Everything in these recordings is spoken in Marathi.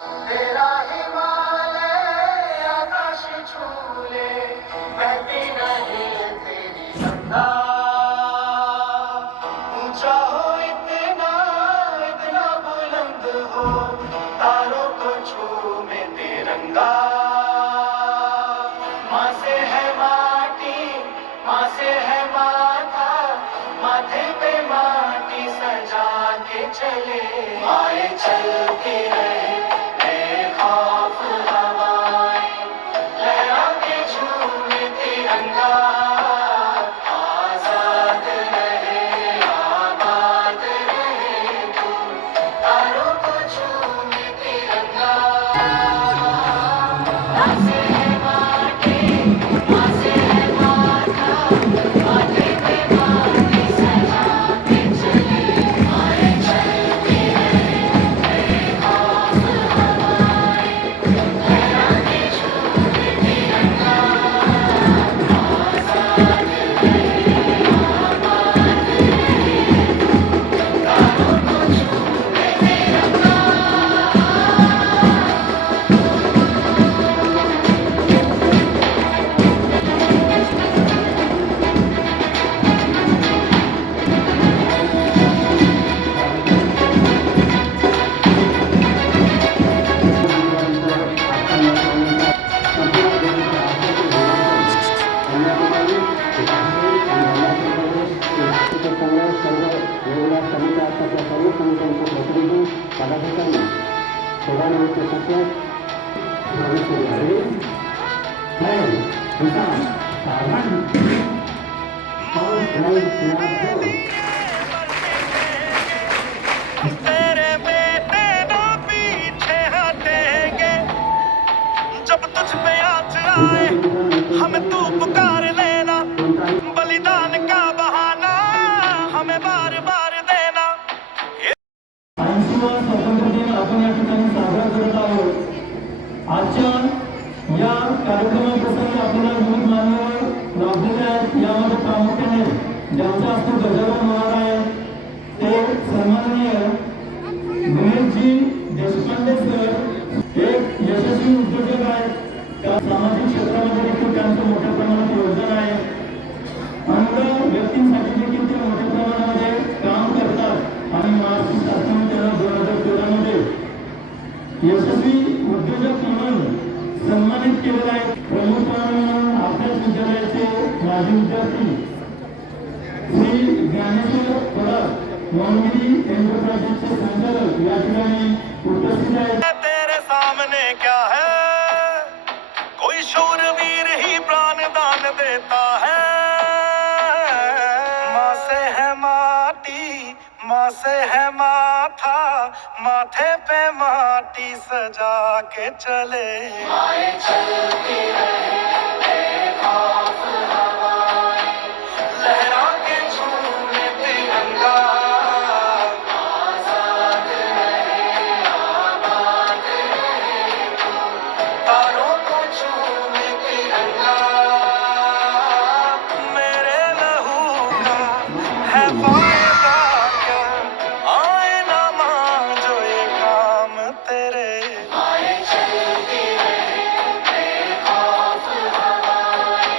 तेरा हिमालय आकाश छूले बहती नहीं तेरी गंगा ऊंचा हो इतना इतना बुलंद हो तारों को छूमे तिरंगा माँ से है माटी माँ से है माथा माथे पे माटी सजा के चले आए चलती रहे बेखौफ हवाएं लहरा के झूमे तिरंगा आजाद रहे आबाद रहे तू तारों को झूमे तिरंगा माँ से है माटी माँ से है माथा माथे पे माटी सजा के चले आए चलती रहे बेखौफ हवाएं लहरा के झूमे तिरंगा आजाद रहे आबाद रहे तारों को झूमे तिरंगा तेरे बेटे ना पीछे हटेंगे जब तुझ पे आज आए हमें तू पुकार लेना बलिदान का बहाना हमें बार बार देना 80वा स्वातंत्र्य दिन आपण या ठिकाणी साजरा करत आहोत. आजच्या या कार्यक्रमाप्रसंगी आपल्याला विविध मान्यवर लाभलेले आहेत. यामध्ये प्रामुख्याने ज्यांच्या हस्ते ध्वजारोहण होणार आहे ते सन्माननीय दिलीपजी देशपांडे सर एक यशस्वी उद्योजक आहेत. त्या सामाजिक क्षेत्रामध्ये देखील त्यांचं मोठ्या प्रमाणात योगदान आहे. अंध व्यक्तींसाठी देखील ते मोठ्या प्रमाणामध्ये काम करतात आणि महाराष्ट्र शासनाने त्यांना 2013 मध्ये यशस्वी उद्योजक म्हणून सन्मानित केलेला आहे. प्रमुख पाहुणे म्हणून आपल्याच विद्यालयाचे माजी विद्यार्थी श्री ज्ञानेश्वर पडक मोहनगिरी एंटरप्राइजेसचे संचालक या ठिकाणी उपस्थित आहेत. तेरे सामने क्या है कोई शूरवीर ही प्राण दान देता है माँ से है माटी माँ से है माथा माथे पे माटी सजा के चले आए चलती रहे बेखौफ हवाएं लहरा के झूमे तिरंगा आजाद रहे आबाद रहे तू तारों को झूमे तिरंगा मेरे लहू का है फायदा क्या आए ना मां जो ये काम तेरे आए चलती रहे बेखौफ हवाएं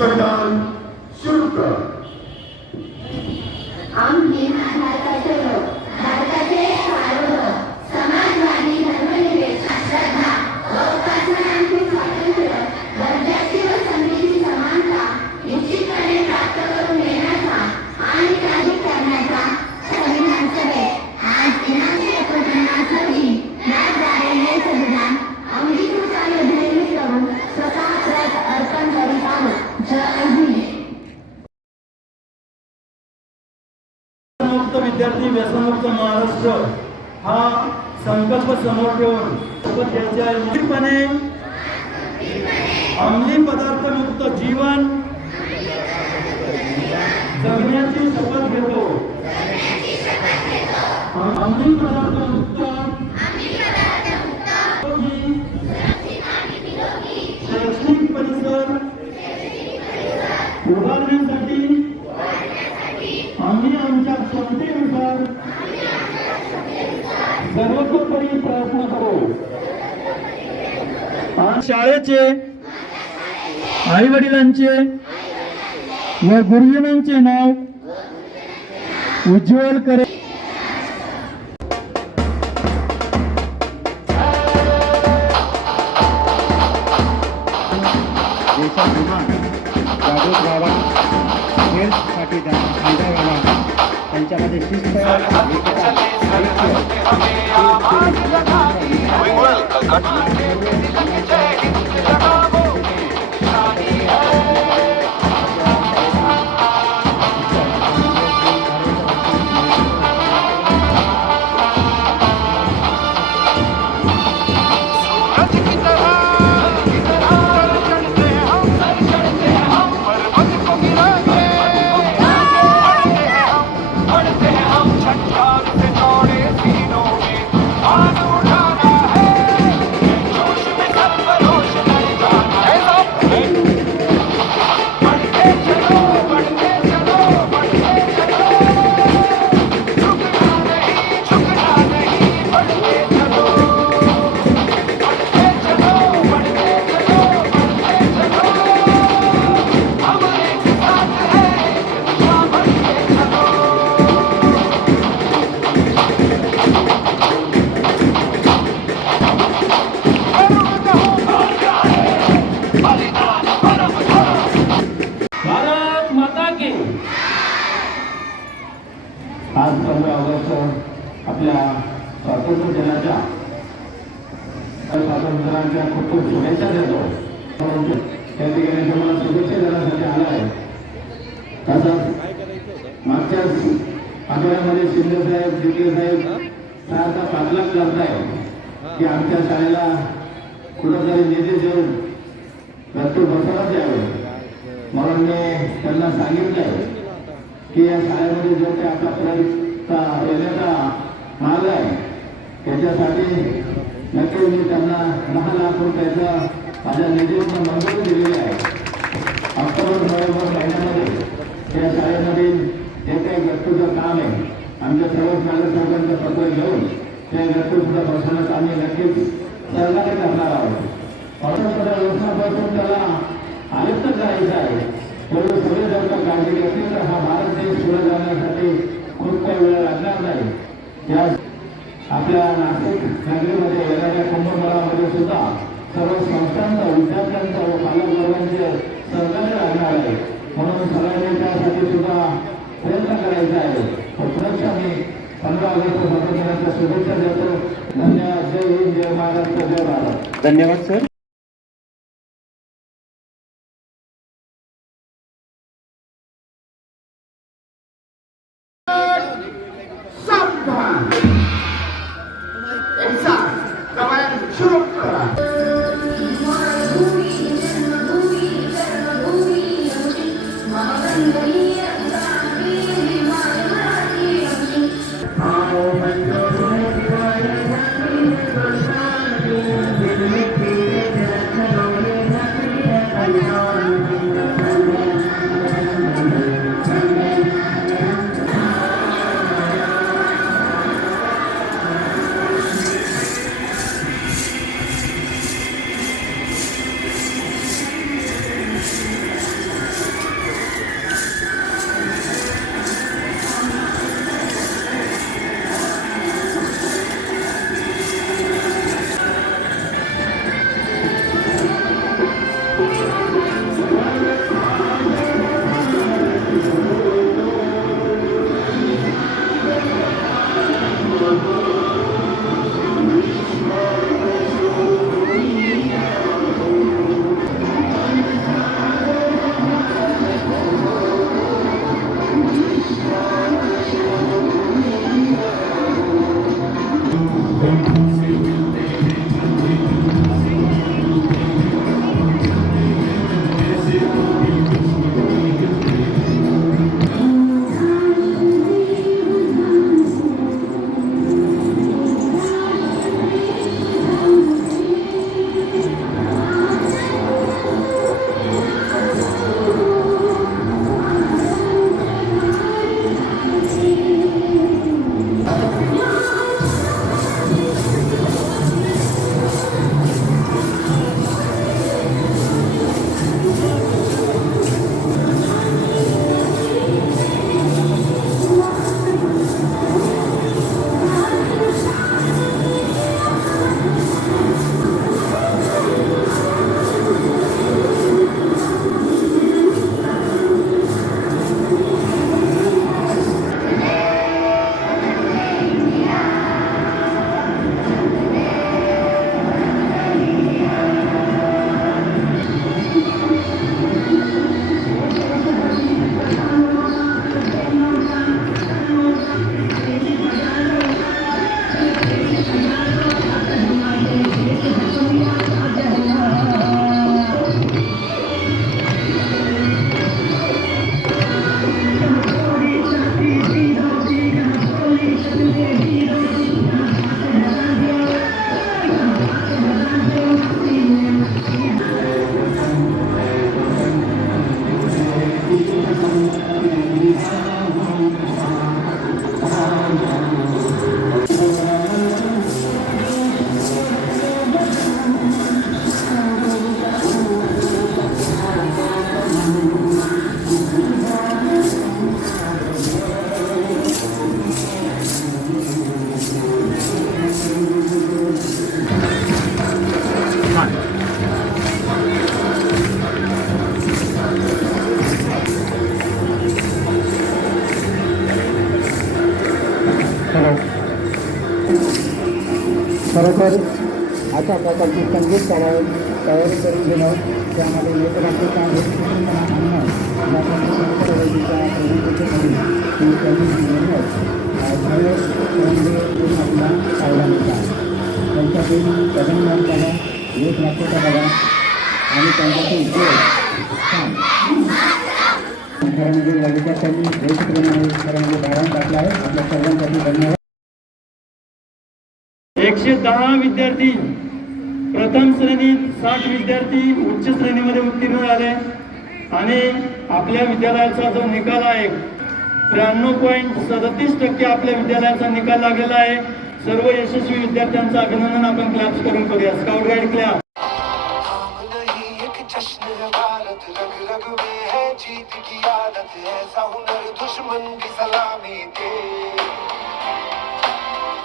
संविधान शुरू कर. आम्ही भारताचे लोक, भारताचे सार्वभौम, समाजवादी, धर्मनिरपेक्ष, श्रद्धा व उपासनांचे स्वातंत्र्य, दर्जाची व संधीची समानता निश्चितपणे प्राप्त करून देण्याचा आणि राज्य करण्याचा संविधान सभेत आज दिनांक 29 रोजी याद्वारे हे संविधान अंगीकृत आणि ध्येय करून स्वतः प्रत अर्पण करीत आहोत. जय हिंद. व्यसनमुक्त विद्यार्थी व्यसनमुक्त महाराष्ट्र हा संकल्प समोर ठेवून शपथ घ्यायची आहे. निश्चितपणे अंमली पदार्थ मुक्त जीवन जगण्याची शपथ घेतो. अंमली पदार्थ मुक्त शैक्षणिक परिसर उभारण्यासाठी आम्ही आमच्या क्षमतेनुसार सर्वतोपरी प्रयत्न करू. आणि शाळेचे, आई वडिलांचे व गुरुजनांचे नाव उज्ज्वल करे. जागृत व्हावा, हेल्थसाठी त्यांना फायदा व्हावा, त्यांच्यामध्ये शिस्त आज 15 ऑगस्ट आपल्या स्वातंत्र्य दिनाच्या स्वातंत्र्याच्या खूप खूप शुभेच्छा देतो. त्या ठिकाणी तुम्हाला शुभेच्छा देण्यासाठी आला आहे. तसंच मागच्याच आठवड्यामध्ये शिंदे साहेब, दिग्गे साहेब सारखा पाठलाग करताय की आमच्या शाळेला कुठंतरी निधी देऊन गट्टू बसवण्यात यावे. म्हणून मी त्यांना सांगितलंय की या शाळेमध्ये जो काही आपला प्रयत्न येण्याचा मार्ग आहे त्याच्यासाठी नक्की मी त्यांना 10 लाख रुपयाचं माझ्या निधीतून मंजुरी दिलेली आहे. ऑक्टोबर-नोव्हेंबर महिन्यामध्ये त्या शाळेमध्ये जे काही गट्टूचं काम आहे आमच्या सर्व नागरिकांचं पत्र घेऊन ते गट्टू सुद्धा बसवण्यास आम्ही नक्कीच सहकार्य करणार आहोत. व्यवस्थापासून त्याला आयुक्त करायचं आहे. परंतु सगळे जर का काळजी घेतली तर हा भारत देश पुढे जाण्यासाठी खूप काही वेळ लागणार नाही. या आपल्या नाशिक नगरीमध्ये येणाऱ्या कुंभमेळ्यामध्ये सुद्धा सर्व संस्थांचं, विद्यार्थ्यांचं व पालकवर्गांचे सहकार्य लागणार आहे. म्हणून सगळ्यांनी त्यासाठी सुद्धा प्रयत्न करायचा आहे. पुनश्च मी 15 ऑगस्ट स्वातंत्र्याच्या शुभेच्छा देतो. धन्यवाद. जय हिंद, जय महाराष्ट्र, जय भारत. धन्यवाद सर. शुरू करा. खरोखर अशा प्रकारची संगीत तयारी करून घेणं त्यामध्ये एकराष्ट्रीयता आणणं या पंचकृतीच्या ही कमी मेहनत आपला फायदा मिळतात. त्यांच्यातील कदमदान बघा, एक वाक्यता बघा आणि त्यांचा उपयोग छान. खरं म्हणजे या विद्यार्थ्यांनी वैशिष्ट्यपणे खरं म्हणजे भारावून टाकला आहे. आपल्या सर्वांसाठी धन्यवाद. 110 विद्यार्थी प्रथम श्रेणीत, 60 विद्यार्थी उच्च श्रेणीमध्ये उत्तीर्ण झाले आणि आपल्या विद्यालयाचा जो निकाल आहे 93.37% आपल्या विद्यालयाचा निकाल लागलेला आहे. सर्व यशस्वी विद्यार्थ्यांचं अभिनंदन आपण क्लॅप्स करून करूया. Scout guide clap. रग में है जीत की आदत, ऐसा हुनर दुश्मन की सलामी दे.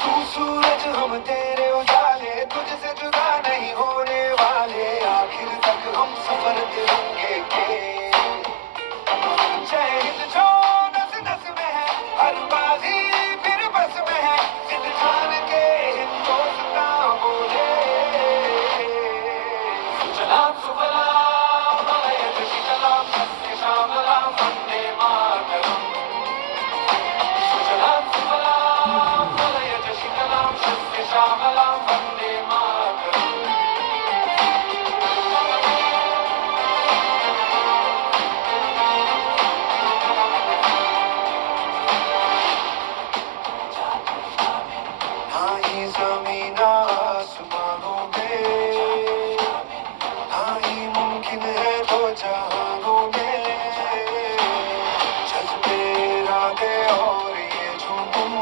तू सूरज हम तेरे उजाले, तुझसे जुदा नहीं होने वाले, आखिर तक हम सफर करेंगे के. जय हिंद जो नस नस में है, हर बाजी फिर बस में है, जिद जान के हिंदुस्तान बोले. सुजलाम सुफलाम मलयज शीतलाम सत्य श्यामलाम वंदे मातरम. सुजलाम सुफलाम मलयज शीतलाम सत्य श्यामलाम वंदे मातरम. ना ही ज़मीन आसमानों में, ना ही मुमकिन है दो जहानों में. जज्बे इरादे और ये जुनून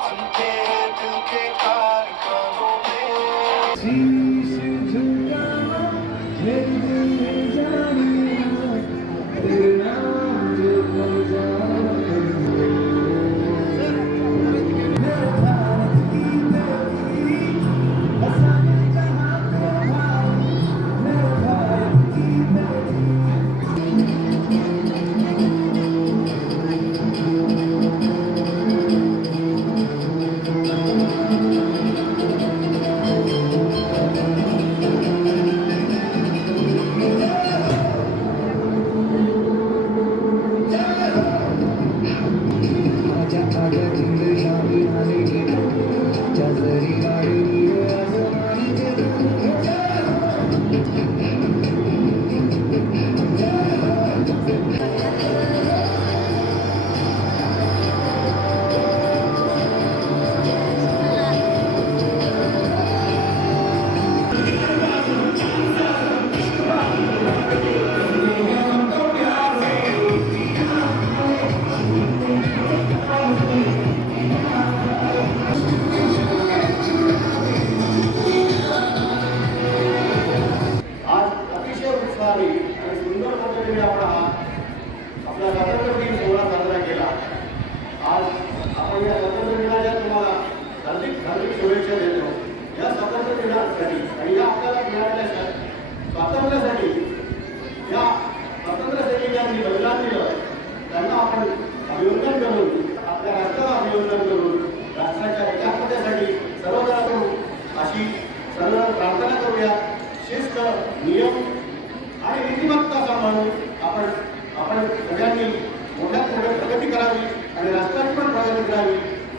बनते हैं दिल के कारखानों में. आज अतिशय उत्साही आणि सुंदर पद्धतीने आपण आपला स्वातंत्र्य दिन सोहळा साजरा केला. आज आपण या स्वातंत्र्य दिनाच्या तुम्हाला हार्दिक शुभेच्छा देतो. या स्वातंत्र्य दिनासाठी आणि या आपल्याला मिळालेल्या स्वातंत्र्यासाठी या स्वातंत्र्यासाठी ज्यांनी बलिदान दिलं त्यांना आपण अभिनंदन करून, आपल्या राष्ट्राला अभिनंदन करून, राष्ट्राच्या एकात्मतेसाठी सर्वजण करू अशी सर्व प्रार्थना करूया. शिस्त, नियम आणि नीतिमत्ता सांभाळून आपण सगळ्यांनी मोठ्यात मोठ्या प्रगती करावी आणि राष्ट्राची पण प्रगती करावी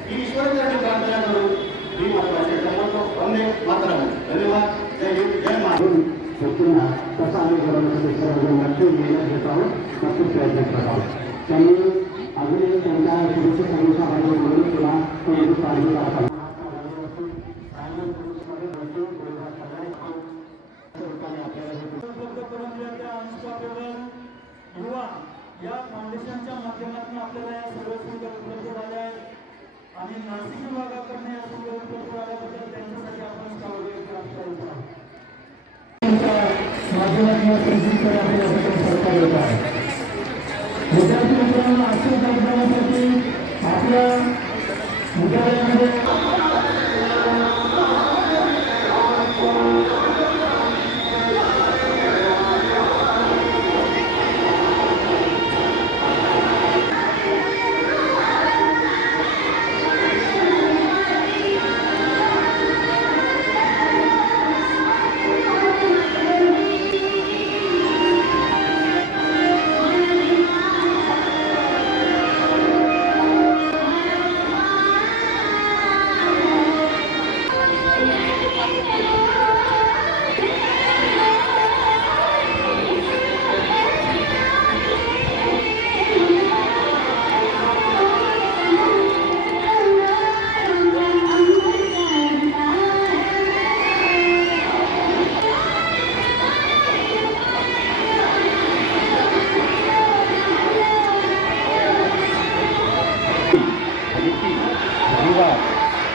ही ईश्वराची प्रार्थना करून ही महत्वाची संबंध वंदे मातरम. धन्यवाद. जय हिंद, जय महाराष्ट्र. तसा आम्ही करण्यासाठी नक्की मेहनत घेत आहोत, नक्कीच प्रयत्न करत आहोत. त्यांनी अजूनही त्यांच्या शुभेच्छा संदेशामध्ये म्हणून तुला युवा या फाउंडेशनच्या माध्यमातून आपल्याला या सर्व सुविधा उपलब्ध झाल्या आहेत आणि नाशिक विभागाकडून या सुविधा उपलब्ध झाल्याबद्दल त्यांच्यासाठी आपण विद्यार्थी मित्रांनो, आजच्या कार्यक्रमासाठी आपल्या विद्यालयामध्ये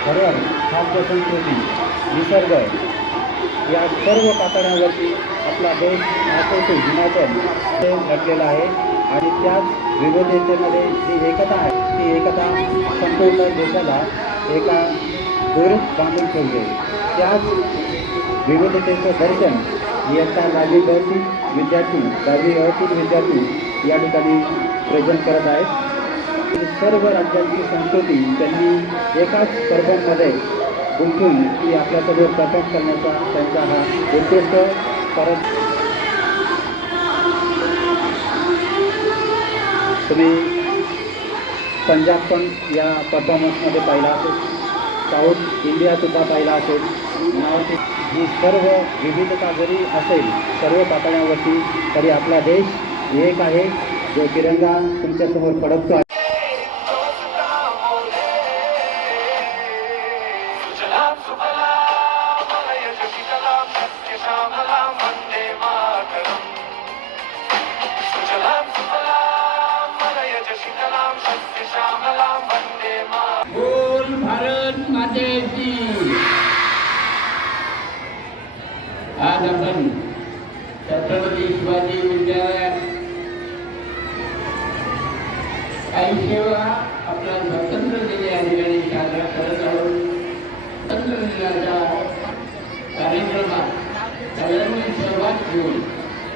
धरण, खाद्य संस्कृती, निसर्ग या सर्व पातळ्यांवरती आपला देश असोसिएशन हिमाचल हे घडलेला आहे आणि त्याच विविधतेमध्ये जी एकता आहे ती एकता संपूर्ण देशाला एका दोरीत बांधून ठेवली आहे. त्याच विविधतेचं दर्शन इयत्ता 10वी विद्यार्थी 10वी विद्यार्थी या ठिकाणी प्रेझेंट करत आहेत. सर्व राज्यांची संस्कृती त्यांनी एकाच परफॉर्ममध्ये गुंतून ती आपल्यासमोर परफॉर्म करण्याचा त्यांचा हा उद्देश परत. तुम्ही पंजाब पण या परफॉर्मन्समध्ये पाहिला असेल, साऊथ इंडियासुद्धा पाहिला असेल. ही सर्व विविधता जरी असेल सर्व पातळ्यांवरती तरी आपला देश एक आहे जो तिरंगा तुमच्यासमोर फडकतो आहे. सुजलाम सुफलाम मलयज शीतलाम सस्यश्यामलाम वन्दे मातरम्. सुजलाम सुफलाम मलयज शीतलाम सस्यश्यामलाम वन्दे मातरम्. बोल भारत मातेची. आज आपण छत्रपती शिवाजी विद्यालयात काही सेवा आपल्या स्वतंत्र दिनी या ठिकाणी साजरा करत आहोत. स्वतंत्र दिनाच्या कार्यक्रमात सगळ्यांनी सहभाग घेऊन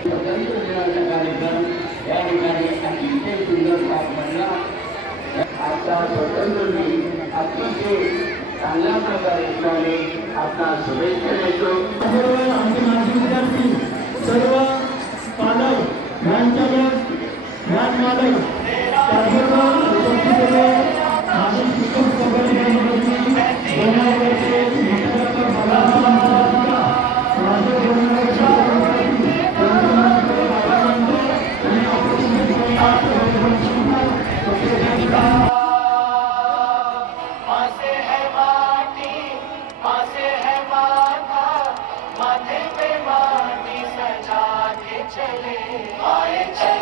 स्वतंत्र दिनाचा कार्यक्रम या ठिकाणी अतिशय सुंदर पार पडला. आजचा स्वतंत्र दिन अतिशय चांगल्या प्रकारे झाले. आपला शुभेच्छा देतो. सर्व आमचे माजी विद्यार्थी, सर्व पालक, ग्रामचालक, ग्राम मालक, त्याचबरोबर उपस्थित माजी शिक्षक संघटनेचे बोलण्यावरचे डॉक्टर बाबासाहेब माझे बोलण्यावरचे माँ से है माटी, माँ से है माथा, माथे पे माटी सजा के चले आए चले.